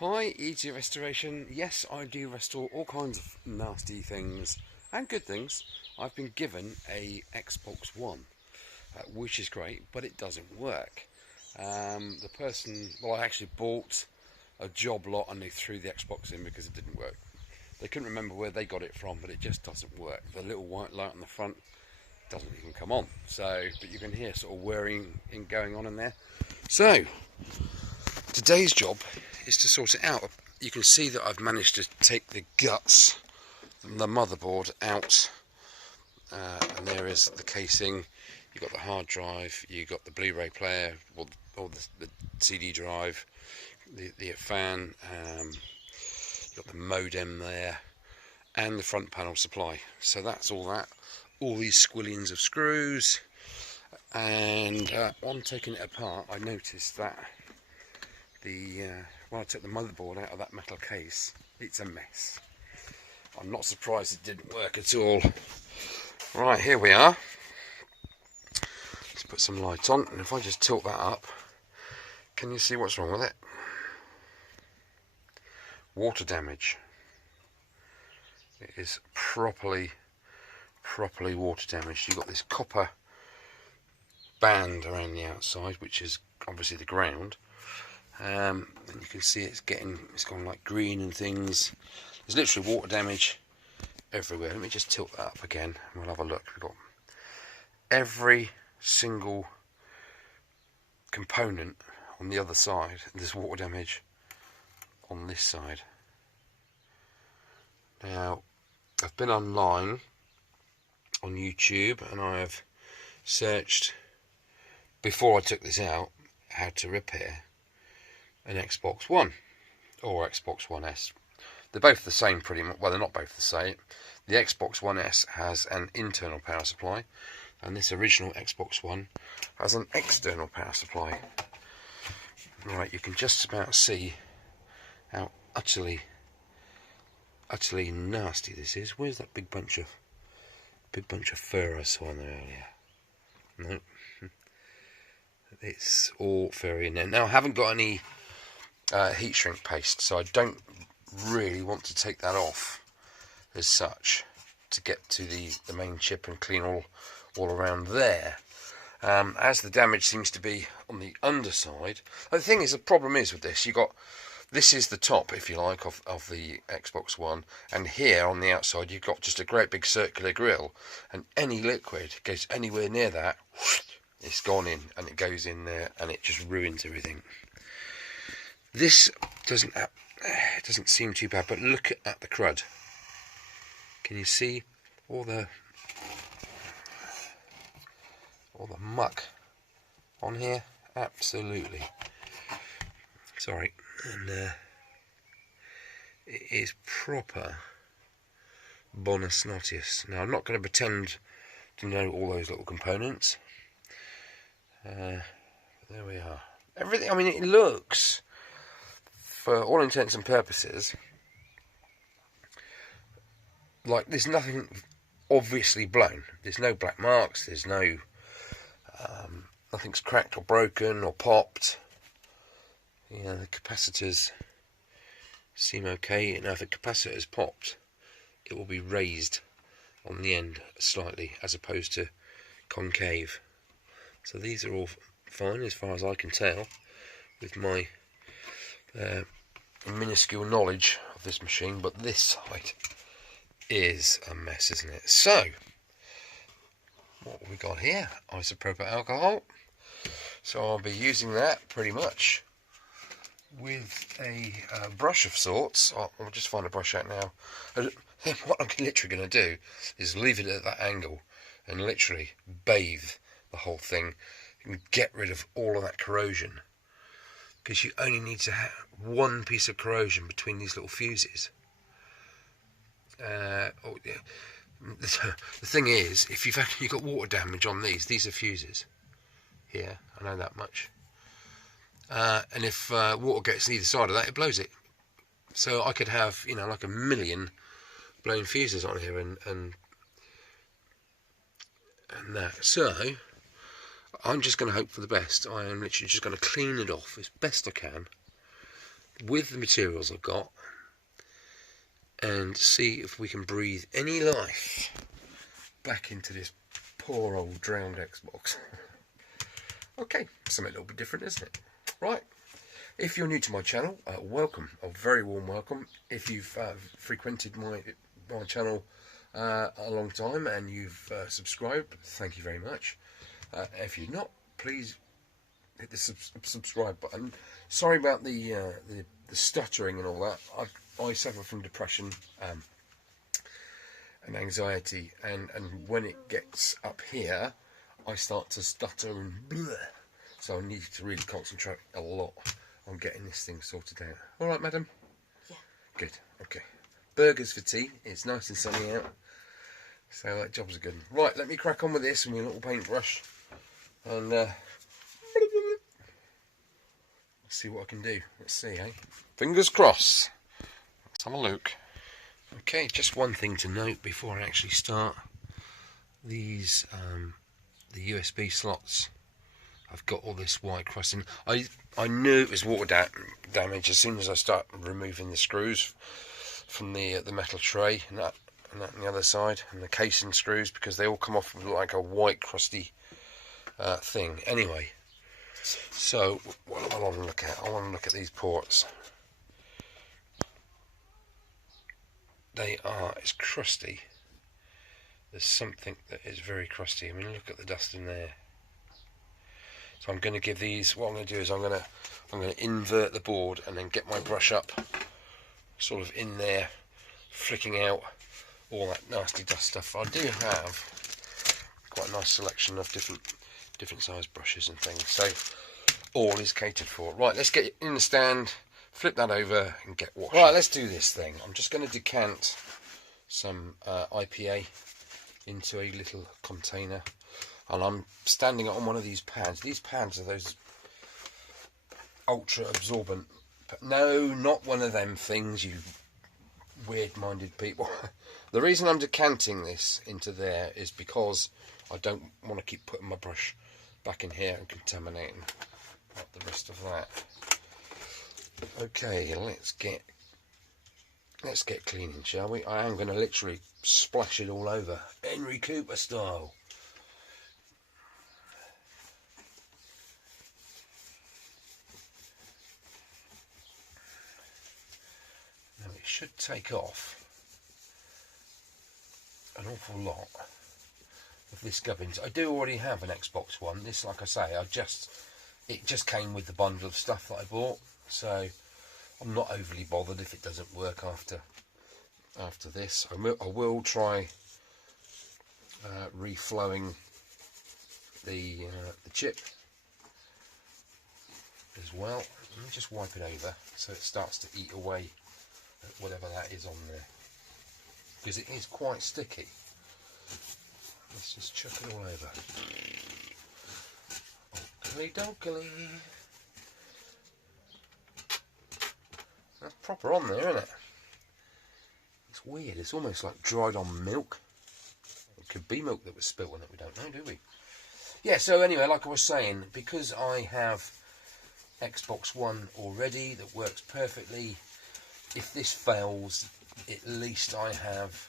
Hi, Easy Restoration. Yes, I do restore all kinds of nasty things and good things. I've been given a Xbox One, which is great, but it doesn't work. The person, well, I actually bought a job lot and they threw the Xbox in because it didn't work. They couldn't remember where they got it from, but it just doesn't work. The little white light on the front doesn't even come on. So, but you can hear sort of whirring in going on in there. So, today's job is to sort it out. You can see that I've managed to take the guts, the motherboard out, and there is the casing. You've got the hard drive, you've got the Blu-ray player, or the CD drive, the fan, you've got the modem there, and the front panel supply. So that's all that. All these squillions of screws, and on taking it apart, I noticed that when I took the motherboard out of that metal case, it's a mess. I'm not surprised it didn't work at all. Right, here we are. Let's put some light on, and if I just tilt that up, can you see what's wrong with it? Water damage. It is properly water damaged. You've got this copper band around the outside, which is obviously the ground. And you can see it's gone like green and things. There's literally water damage everywhere. Let me just tilt that up again and we'll have a look. We've got every single component on the other side. There's water damage on this side. Now, I've been online on YouTube and I have searched, before I took this out, how to repair an Xbox One or Xbox One S. They're both the same pretty much. Well, they're not both the same. The Xbox One S has an internal power supply, and this original Xbox One has an external power supply. Right, you can just about see how utterly nasty this is. Where's that big bunch of fur I saw in there earlier? No, it's all furry in there. Now, I haven't got any heat shrink paste, so I don't really want to take that off as such to get to the main chip and clean all around there. As the damage seems to be on the underside. The thing is, the problem is with this, this is the top, if you like, of the Xbox One, and here on the outside you've got just a great big circular grill, and any liquid goes anywhere near that, it's gone in, and it goes in there, and it just ruins everything. This doesn't seem too bad, but look at the crud. Can you see all the muck on here? Absolutely. Sorry. And it is proper bonus notice. Now, I'm not going to pretend to know all those little components. There we are. Everything. I mean, it looks, for all intents and purposes, like there's nothing obviously blown. There's no black marks. There's no nothing's cracked or broken or popped. Yeah, the capacitors seem okay. Now, if the capacitor's popped, it will be raised on the end slightly, as opposed to concave. So these are all fine as far as I can tell, with my minuscule knowledge of this machine. But this side is a mess, isn't it? So, what have we got here? Isopropyl alcohol. So I'll be using that pretty much with a brush of sorts. I'll just find a brush out now. What I'm literally going to do is leave it at that angle and literally bathe the whole thing and get rid of all of that corrosion, because you only need to have one piece of corrosion between these little fuses. The thing is, if you've got water damage on these are fuses here, I know that much. And if water gets either side of that, it blows it. So I could have, like a million blown fuses on here and that. So I'm just going to hope for the best. I am literally just going to clean it off as best I can, with the materials I've got and see if we can breathe any life back into this poor old drowned Xbox. Okay, something a little bit different, isn't it? Right, if you're new to my channel, welcome, a very warm welcome. If you've frequented my channel a long time and you've subscribed, thank you very much. If you're not, please hit the subscribe button. Sorry about the stuttering and all that. I suffer from depression and anxiety, and when it gets up here, I start to stutter and bleh. So I need to really concentrate a lot on getting this thing sorted out. All right, madam? Yeah. Good, okay. Burgers for tea. It's nice and sunny out, so that job's a good one. Right, let me crack on with this and my little paintbrush, and see what I can do. Let's see, eh? Fingers crossed. Let's have a look. Okay, just one thing to note before I actually start. These, the USB slots, I've got all this white crusting. I knew it was water damage as soon as I start removing the screws from the metal tray and that on the other side, and the casing screws, because they all come off with like a white crusty thing. Anyway, so what I want to look at, I want to look at these ports. They are as crusty. There's something that is very crusty. I mean, look at the dust in there. So I'm going to give these, what I'm going to do is I'm going to invert the board and then get my brush up sort of in there, flicking out all that nasty dust stuff. I do have quite a nice selection of different size brushes and things, so all is catered for. Right, let's get in the stand, flip that over and get washed. Right, let's do this thing. I'm just going to decant some IPA into a little container, and I'm standing it on one of these pads. These pads are those ultra absorbent, no, not one of them things, you weird minded people. The reason I'm decanting this into there is because I don't want to keep putting my brush back in here and contaminating the rest of that. Okay, let's get cleaning, shall we? I am going to literally splash it all over, Henry Cooper style. Now it should take off an awful lot of this gubbins. I do already have an Xbox One. This, like I say, it just came with the bundle of stuff that I bought, so I'm not overly bothered if it doesn't work after this. I will try reflowing the chip as well. Let me just wipe it over so it starts to eat away at whatever that is on there, because it is quite sticky. Let's just chuck it all over. Oakley dokley. That's proper on there, isn't it? It's weird. It's almost like dried on milk. It could be milk that was spilt on it. We don't know, do we? Yeah, so anyway, like I was saying, because I have Xbox One already that works perfectly, if this fails, at least I have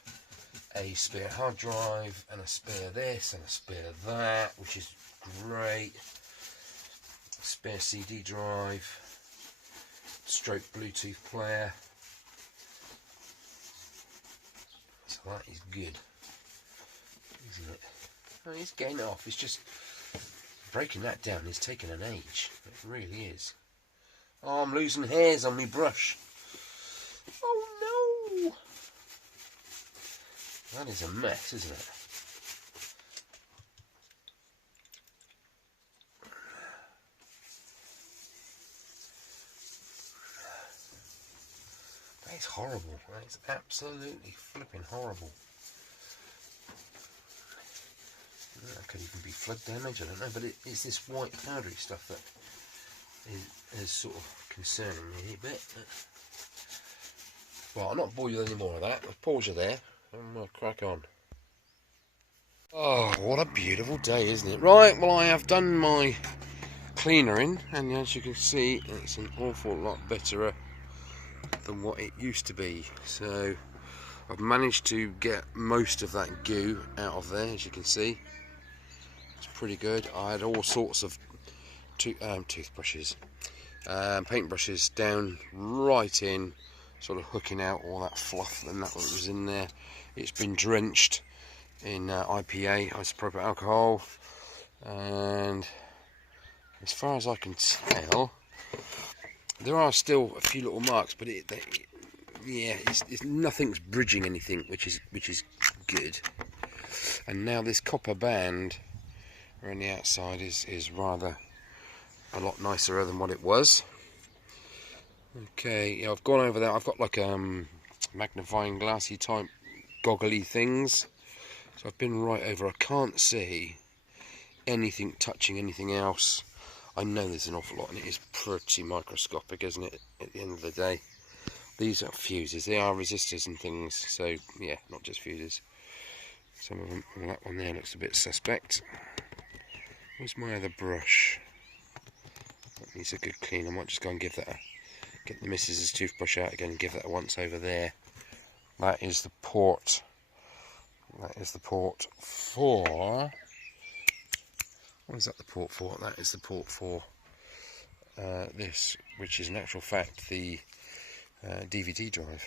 a spare hard drive and a spare this and a spare that, which is great. A spare CD drive, stroke Bluetooth player. So that is good, isn't it? Oh, it's getting off. It's just breaking that down is taking an age. It really is. Oh, I'm losing hairs on my brush. Oh no! That is a mess, isn't it? That is horrible. That is absolutely flipping horrible. That could even be flood damage, I don't know, but it's this white powdery stuff that is sort of concerning me a bit. Well, I'll not bore you with any more of that. I'll pause you there and we'll crack on. Oh, what a beautiful day, isn't it? Right, well, I have done my cleaner in, and as you can see, it's an awful lot better than what it used to be. So I've managed to get most of that goo out of there, as you can see. It's pretty good. I had all sorts of toothbrushes, paintbrushes down right in, sort of hooking out all that fluff and that was in there. It's been drenched in IPA, isopropyl alcohol, and as far as I can tell, there are still a few little marks, but yeah, it's nothing's bridging anything, which is good. And now this copper band around the outside is rather a lot nicer than what it was. Okay, yeah, I've gone over that. I've got like magnifying glassy type goggly things, so I've been right over. I can't see anything touching anything else. I know there's an awful lot, and it is pretty microscopic, isn't it, at the end of the day? These are fuses, they are resistors and things, so yeah, not just fuses. Some of them, that one there looks a bit suspect. Where's my other brush? That needs a good clean. I might just go and give that get the missus's toothbrush out again and give that a once over there. That is the port. That is the port for... What is that the port for? That is the port for this, which is in actual fact the DVD drive.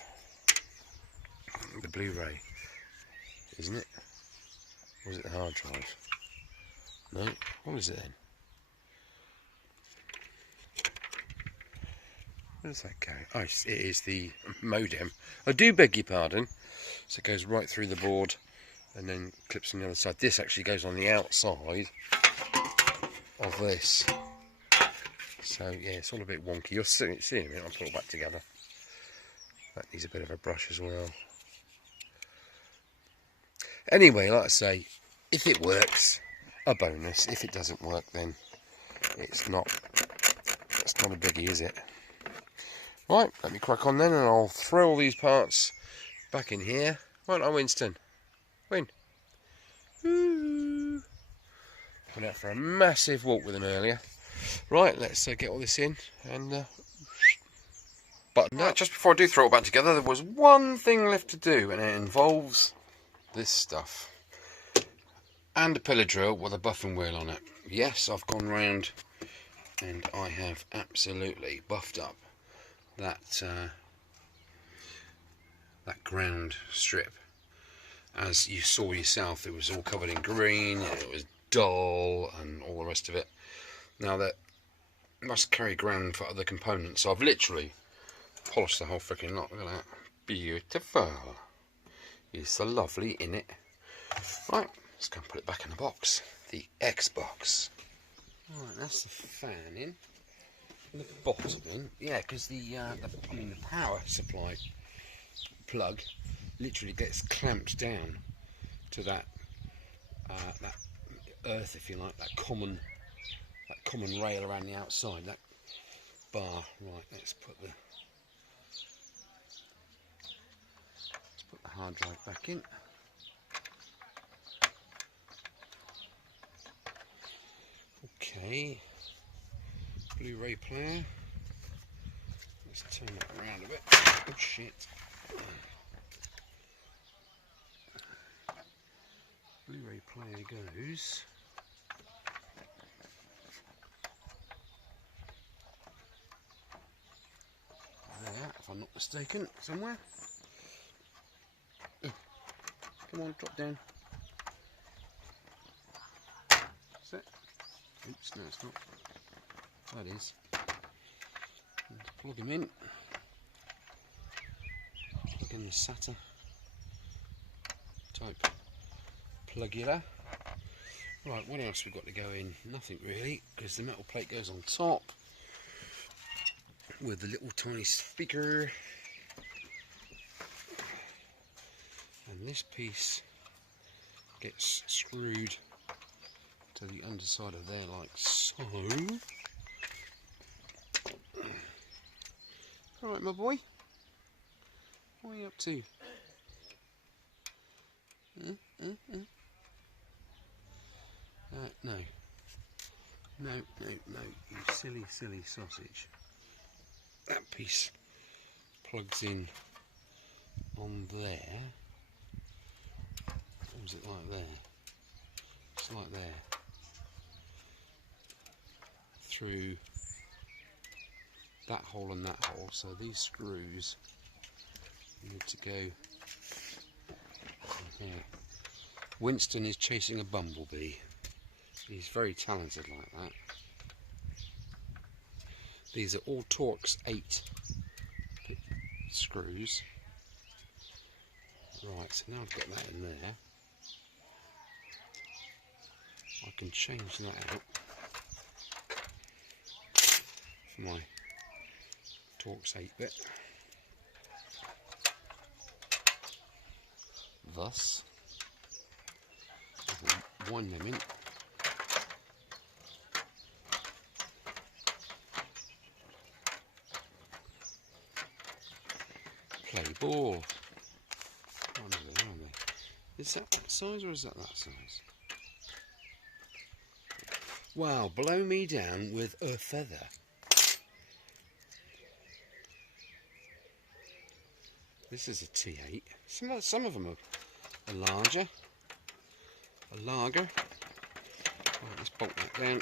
The Blu-ray. Isn't it? Or is it the hard drive? No? What is it then? Where does that go? Oh, it is the modem. I do beg your pardon. So it goes right through the board and then clips on the other side. This actually goes on the outside of this. So yeah, it's all a bit wonky. You'll see it in a minute. I'll put it back together. That needs a bit of a brush as well. Anyway, like I say, if it works, a bonus. If it doesn't work, then it's not a biggie, is it? Right, let me crack on then, and I'll throw all these parts back in here. Won't I, Winston? Win. Woo. Went out for a massive walk with him earlier. Right, let's get all this in and button up. Right, just before I do throw it back together, there was one thing left to do, and it involves this stuff. And a pillar drill with a buffing wheel on it. Yes, I've gone round and I have absolutely buffed up that ground strip. As you saw yourself, it was all covered in green, it was dull and all the rest of it. Now that must carry ground for other components, so I've literally polished the whole freaking lot. Look at that. Beautiful. It's so lovely, innit? Right, let's go and put it back in the box. The Xbox. Right, that's the fan in. And the bottom in. Yeah, because the power supply plug literally gets clamped down to that that earth, if you like, that common rail around the outside, that bar. Right, let's put the hard drive back in. Okay, Blu-ray player. Let's turn that around a bit. Oh shit. Blu-ray player goes there, if I'm not mistaken, somewhere. Come on, drop down. That's it. Oops, no it's not. That is. Let's plug him in. Plug in the SATA type plugula. Right, what else we've got to go in? Nothing really, because the metal plate goes on top with the little tiny speaker. And this piece gets screwed to the underside of there like so. Alright, my boy. What are you up to? No. No, you silly sausage. That piece plugs in on there. Or is it like there? It's like there. Through that hole and that hole. So these screws need to go here. Winston is chasing a bumblebee. He's very talented like that. These are all Torx 8 screws. Right, so now I've got that in there. I can change that out for my Torx 8-bit. Thus, I can wind them in. Play ball. Oh, no, there are they. Is that size or is that size? Wow, blow me down with a feather. This is a T8. Some of them are larger. A lager. Right, let's bolt that down.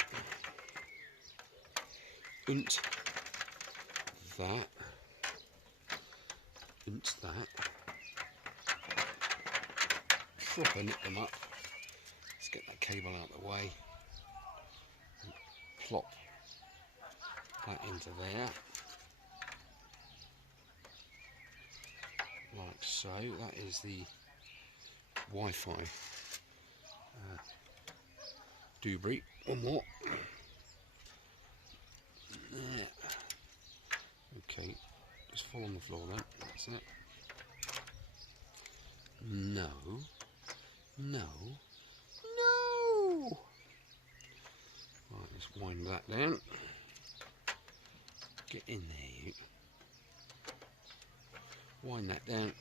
Unt that. Unt that. Proper nip them up. Let's get that cable out of the way. And plop that into there. Like so. That is the Wi-Fi doobree. One more. There. Okay, just fall on the floor then. That's it. No. No. No! Right, let's wind that down. Get in there, you. Wind that down.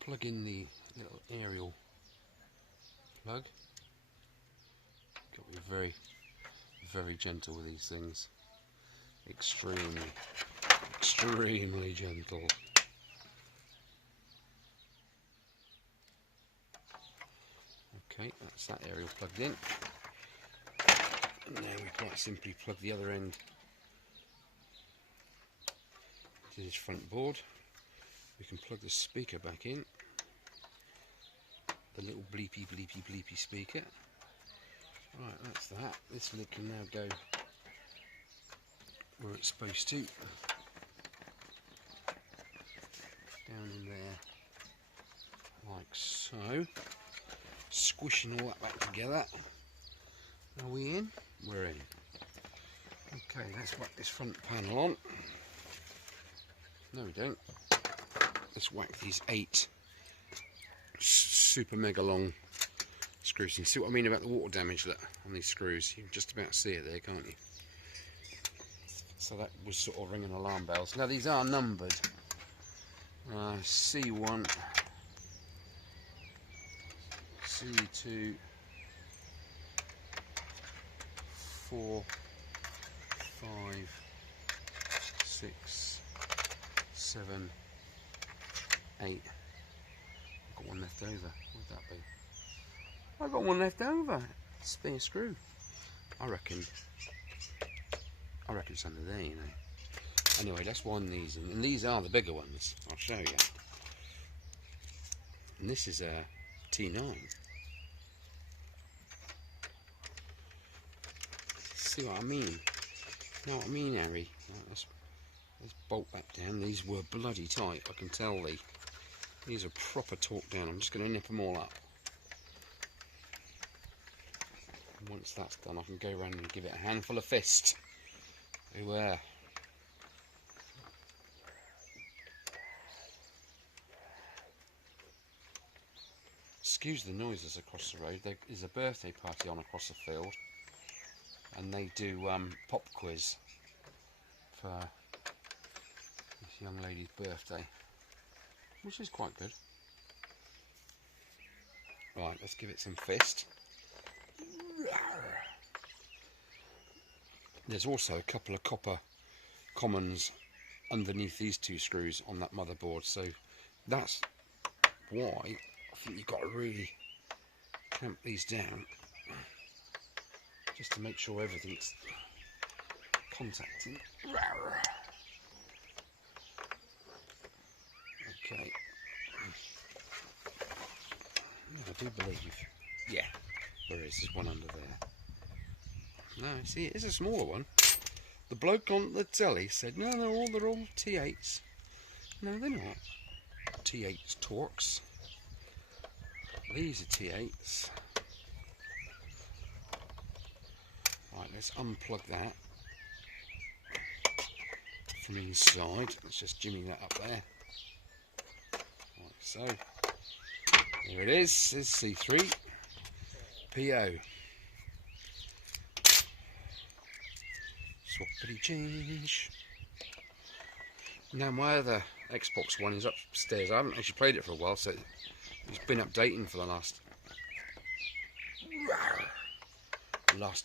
Plug in the little aerial plug. Got to be very, very gentle with these things. Extremely, extremely gentle. Okay, that's that aerial plugged in. And now we quite simply plug the other end to this front board. We can plug the speaker back in. The little bleepy, bleepy, bleepy speaker. Right, that's that. This lid can now go where it's supposed to. Down in there, like so. Squishing all that back together. Are we in? We're in. Okay, let's whack this front panel on. No, we don't. Let's whack these 8 super mega long screws. You can see what I mean about the water damage on these screws. You can just about see it there, can't you? So that was sort of ringing alarm bells. Now these are numbered. C1, C2, 4, 5, 6, 7, 8. I've got one left over. What would that be? I've got one left over. Spare screw. I reckon it's under there, you know. Anyway, let's wind these in. And these are the bigger ones. I'll show you. And this is a T9. See what I mean? Know what I mean, Harry? Right, let's bolt that down. These were bloody tight. I can tell these are proper torqued down. I'm just going to nip them all up. And once that's done, I can go around and give it a handful of fist. Beware. Excuse the noises across the road. There is a birthday party on across the field, and they do pop quiz for this young lady's birthday, which is quite good. Right, let's give it some fist. There's also a couple of copper commons underneath these two screws on that motherboard, so that's why I think you've got to really clamp these down just to make sure everything's contacting. Okay, I do believe, yeah, there's one under there. No, see, it is a smaller one. The bloke on the telly said, no, they're all T8s. No, they're not T8s Torx. These are T8s. Right, let's unplug that from inside. Let's just jimmy that up there. Like so. There it is. It's C3 PO. Swappity change. Now my other Xbox One is upstairs. I haven't actually played it for a while, so it's been updating for the last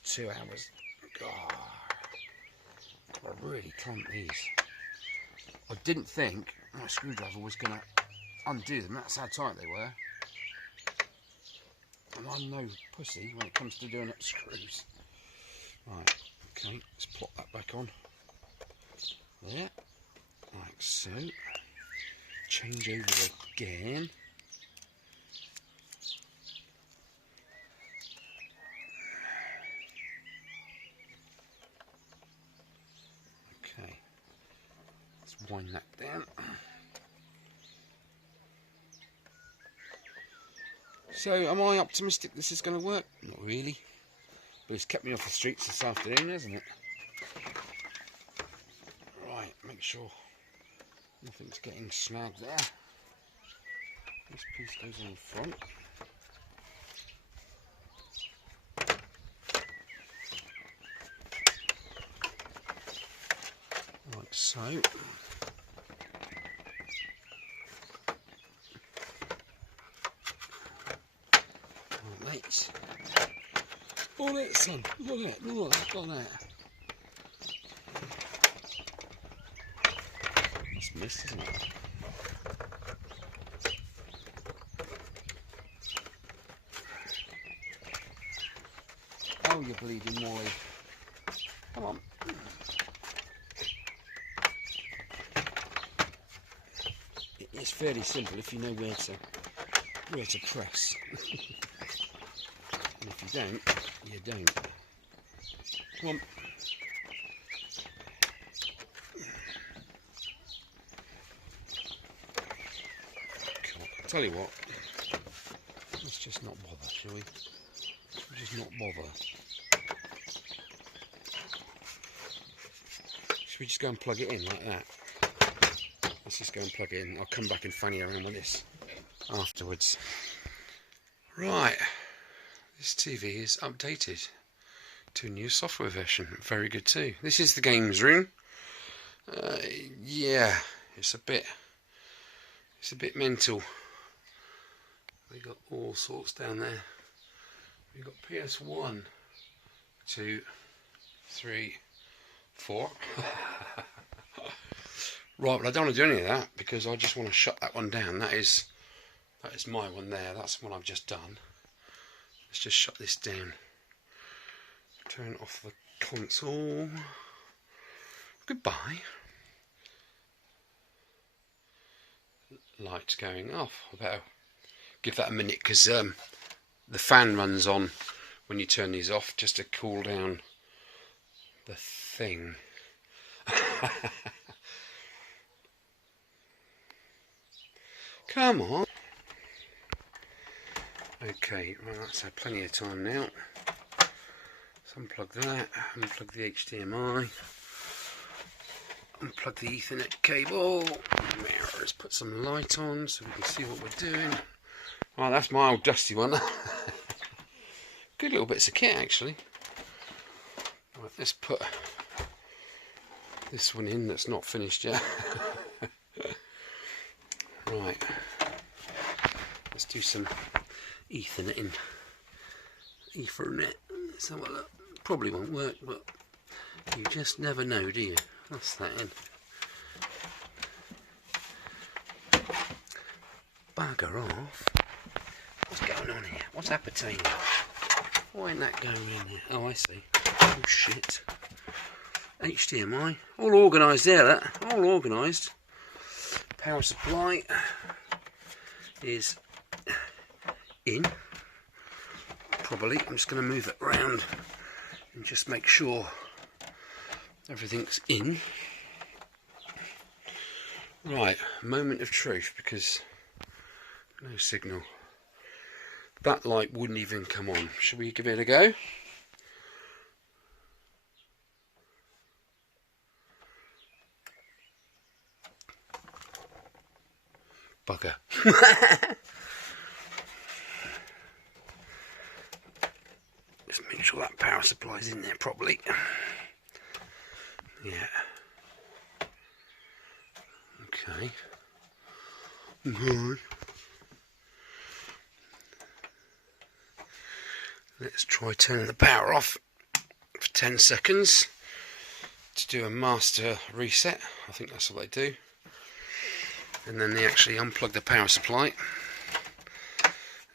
2 hours. God, I really clamped these. I didn't think my screwdriver was going to undo them. That's how tight they were. And I'm no pussy when it comes to doing up screws. Right, okay, let's plop that back on. There, like so. Change over again. Okay, let's wind that down. So, am I optimistic this is going to work? Not really. But it's kept me off the streets this afternoon, hasn't it? Right, make sure nothing's getting snagged there. This piece goes on the front. Like so. Right. Oh, look, son. Look at that. Look at that. That's missed, isn't it? Oh, you're bleeding, Molly. Come on. It's fairly simple if you know where to press. And if you don't, you don't. Come on. I'll tell you what, let's just not bother, shall we? We'll just not bother. Should we just go and plug it in like that? Let's just go and plug it in. I'll come back and fanny around with this afterwards. Right, this TV is updated to a new software version. Very good too. This is the games room. Yeah, it's a bit mental. We got all sorts down there. We got PS1, 2, 3, 4. Right, but I don't want to do any of that because I just want to shut that one down. That is my one there. That's the one I've just done. Let's just shut this down. Turn off the console. Goodbye. Lights going off. I better give that a minute because the fan runs on when you turn these off just to cool down the thing. Come on. Okay, well that's had plenty of time now. Let's unplug that, unplug the HDMI, unplug the Ethernet cable. Let's put some light on so we can see what we're doing. Oh, that's my old dusty one. Good little bits of kit actually. Right, let's put this one in that's not finished yet. Right, let's do some Ethernet in. Ethernet. Let's have a look. Probably won't work, but you just never know, do you? That's that in. bugger off. What's going on here? What's happening? Why ain't that going in there? Oh, I see. Oh, shit. HDMI. All organised there, that. All organised. Power supply is in. Probably. I'm just going to move it around and just make sure everything's in. Right, moment of truth, because no signal. That light wouldn't even come on. Should we give it a go? Bugger. Just make sure that power supply's in there properly. Yeah. Okay. Good. Let's try turning the power off for 10 seconds to do a master reset. I think that's what they do. And then they actually unplug the power supply.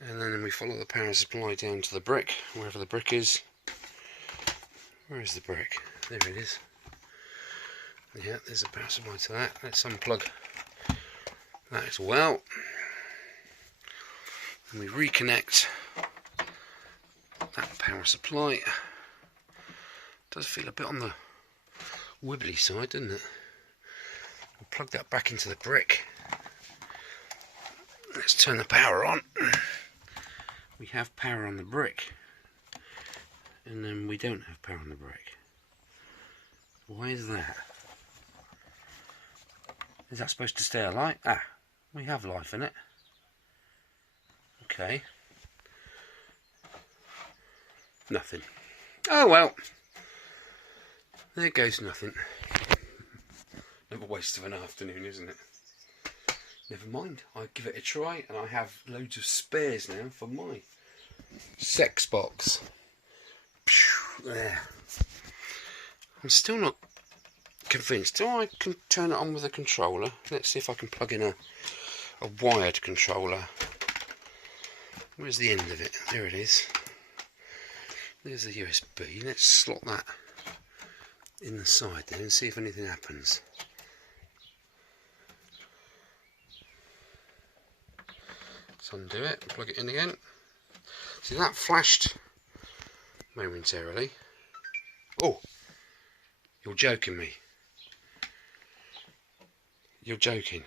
And then we follow the power supply down to the brick, wherever the brick is. Where is the brick? There it is. Yeah, there's a power supply to that. Let's unplug that as well. And we reconnect that power supply. Does feel a bit on the wibbly side, doesn't it? We'll plug that back into the brick. Let's turn the power on. We have power on the brick, and then we don't have power on the brick. Why is that? Is that supposed to stay alight? Ah, we have life in it. Okay. Nothing. Oh well. There goes nothing. Another waste of an afternoon, isn't it? Never mind. I'll give it a try, and I have loads of spares now for my sex box. There. I'm still not convinced. Do I can turn it on with a controller? Let's see if I can plug in a wired controller. Where's the end of it? There it is. There's the USB. Let's slot that in the side there and see if anything happens. Let's undo it and plug it in again. See, that flashed momentarily. Oh, you're joking me. You're joking.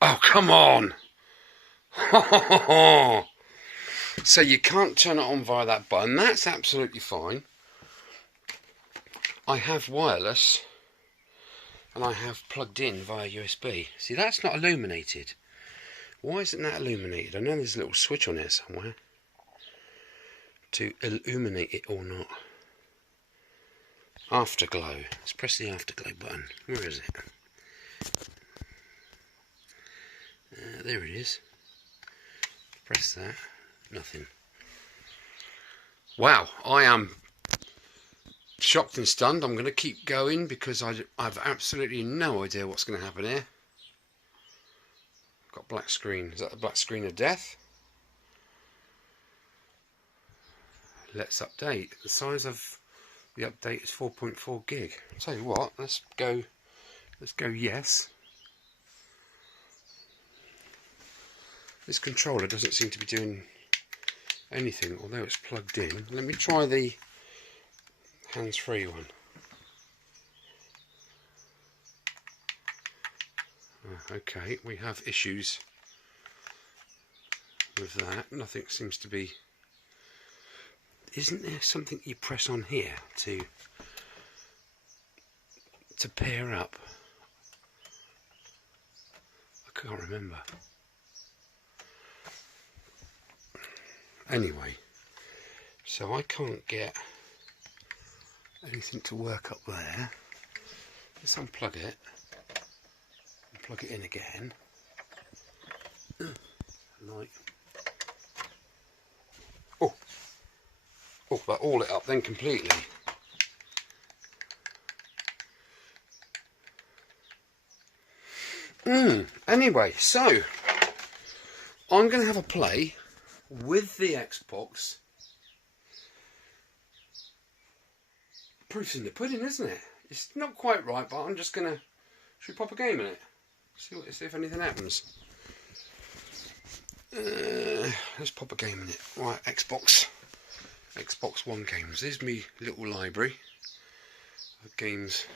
Oh, come on. So you can't turn it on via that button. That's absolutely fine. I have wireless, and I have plugged in via USB. See, that's not illuminated. Why isn't that illuminated? I know there's a little switch on there somewhere to illuminate it or not. Afterglow. Let's press the afterglow button. Where is it? There it is. Press that. Nothing. Wow, I am shocked and stunned. I'm going to keep going because I've absolutely no idea what's going to happen here. Got black screen. Is that the black screen of death? Let's update. The size of the update is 4.4 gig. I'll tell you what, let's go yes. This controller doesn't seem to be doing anything, although it's plugged in. Let me try the hands-free one. Okay, we have issues with that. Nothing seems to be... Isn't there something you press on here to pair up? I can't remember. Anyway, so I can't get anything to work up there. Let's unplug it and plug it in again. Like, oh, that all lit up then completely. Anyway, so I'm going to have a play with the Xbox. Proof's in the pudding, isn't it? It's not quite right, but I'm just going to... Should we pop a game in it? See if anything happens. Let's pop a game in it. Right, Xbox One games. There's me little library of games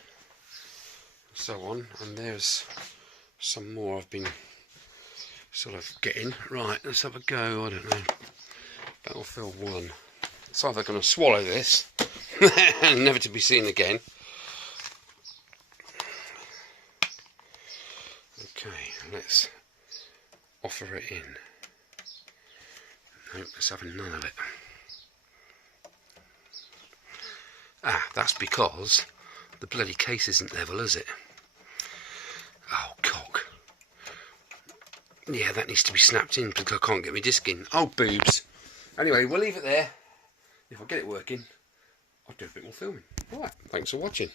and so on, and there's some more I've been sort of getting. Right, let's have a go. I don't know. Battlefield 1. It's either going to swallow this and never to be seen again. Okay, let's offer it in. Nope, let's have none of it. Ah, that's because the bloody case isn't level, is it? Oh, cock. Yeah, that needs to be snapped in because I can't get my disc in. Oh, boobs. Anyway, we'll leave it there. If I get it working, I'll do a bit more filming. Right, thanks for watching.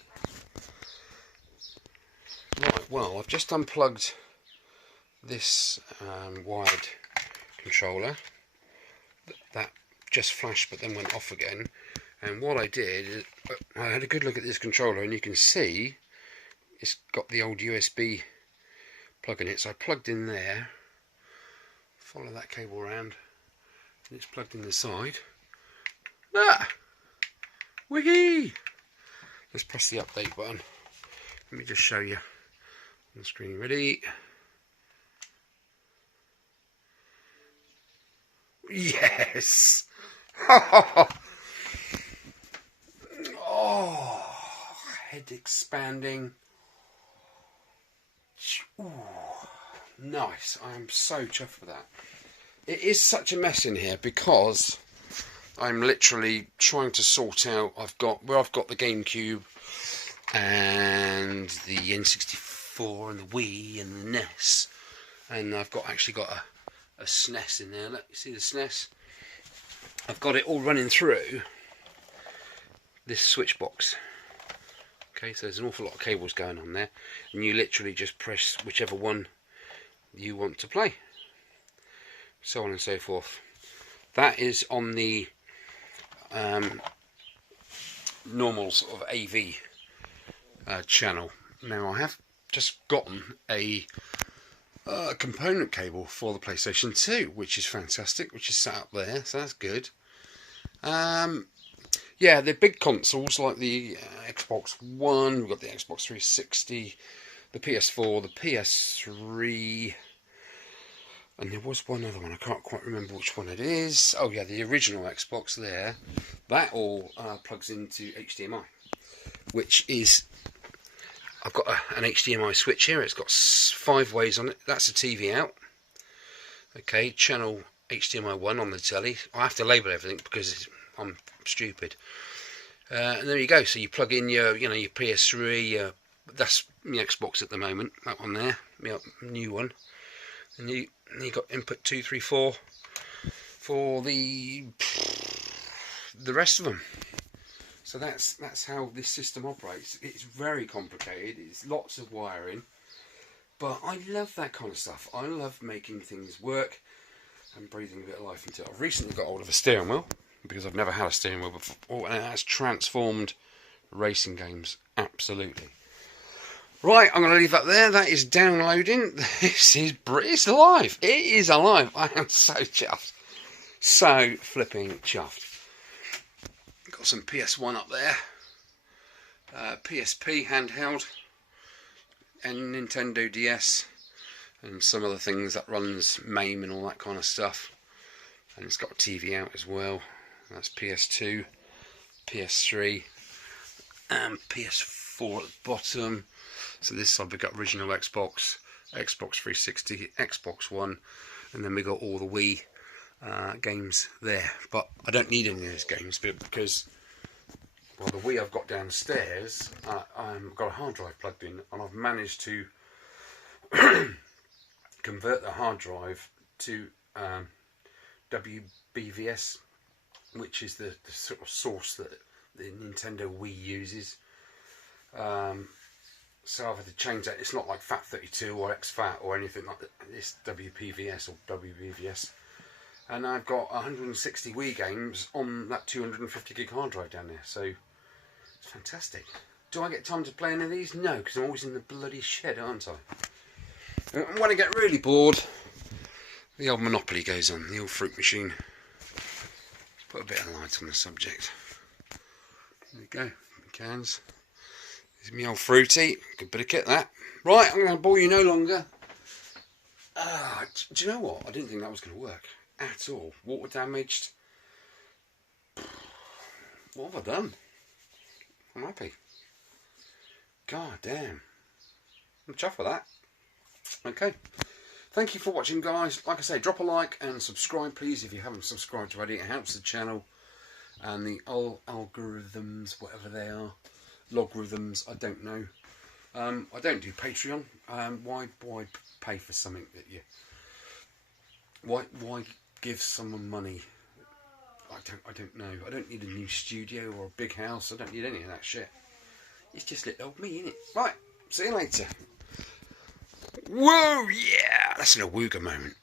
Right, well, I've just unplugged this wired controller. That just flashed but then went off again. And what I did is I had a good look at this controller, and you can see it's got the old USB plug in it. So I plugged in there, follow that cable around, and it's plugged in the side. Ah! Whee! Let's press the update button. Let me just show you on the screen. Ready? Yes! Oh, head expanding. Ooh, nice. I am so chuffed with that. It is such a mess in here because I'm literally trying to sort out. I've got the GameCube and the N64 and the Wii and the NES, and I've actually got a SNES in there. Look, you see the SNES? I've got it all running through this switch box. Okay, so there's an awful lot of cables going on there, and you literally just press whichever one you want to play, so on and so forth. That is on the normal sort of AV channel. Now I have just gotten a component cable for the PlayStation 2, which is fantastic, which is set up there, so that's good. Yeah, the big consoles like the Xbox One, we've got the Xbox 360, the PS4, the PS3, and there was one other one, I can't quite remember which one it is. Oh yeah, the original Xbox there. That all plugs into HDMI, which is, I've got an HDMI switch here. It's got 5 ways on it. That's a TV out. Okay, channel HDMI 1 on the telly. I have to label everything because I'm stupid. And there you go. So you plug in your PS3. That's my Xbox at the moment. That one there, my new one. And you got input 2, 3, 4 for the rest of them. So that's how this system operates. It's very complicated. It's lots of wiring, but I love that kind of stuff. I love making things work and breathing a bit of life into it. I've recently got hold of a steering wheel because I've never had a steering wheel before, and it has transformed racing games absolutely. Right, I'm going to leave that there. That is downloading. It's alive. It is alive. I am so chuffed. So flipping chuffed. Got some PS1 up there. PSP handheld. And Nintendo DS. And some other things that runs MAME and all that kind of stuff. And it's got a TV out as well. That's PS2, PS3, and PS4 at the bottom. So this side we've got original Xbox, Xbox 360, Xbox One, and then we got all the Wii games there. But I don't need any of those games because, well, the Wii I've got downstairs, I've got a hard drive plugged in, and I've managed to convert the hard drive to WBVS, which is the sort of source that the Nintendo Wii uses. So I've had to change that. It's not like FAT32 or XFAT or anything like that. It's WPVS or WBVS. And I've got 160 Wii games on that 250 gig hard drive down there. So it's fantastic. Do I get time to play any of these? No, because I'm always in the bloody shed, aren't I? And when I get really bored, the old Monopoly goes on, the old fruit machine. Let's put a bit of light on the subject. There we go, cans. There's my old fruity. Good bit of kit, that. Right, I'm going to bore you no longer. Do you know what? I didn't think that was going to work at all. Water damaged. What have I done? I'm happy. God damn. I'm chuffed with that. Okay. Thank you for watching, guys. Like I say, drop a like and subscribe, please, if you haven't subscribed already. It helps the channel and the algorithms, whatever they are. Logarithms, I don't know. I don't do Patreon. Why pay for something that you... Why give someone money? I don't know. I don't need a new studio or a big house. I don't need any of that shit. It's just little old me, innit? Right, see you later. Whoa, yeah! That's an awooga moment.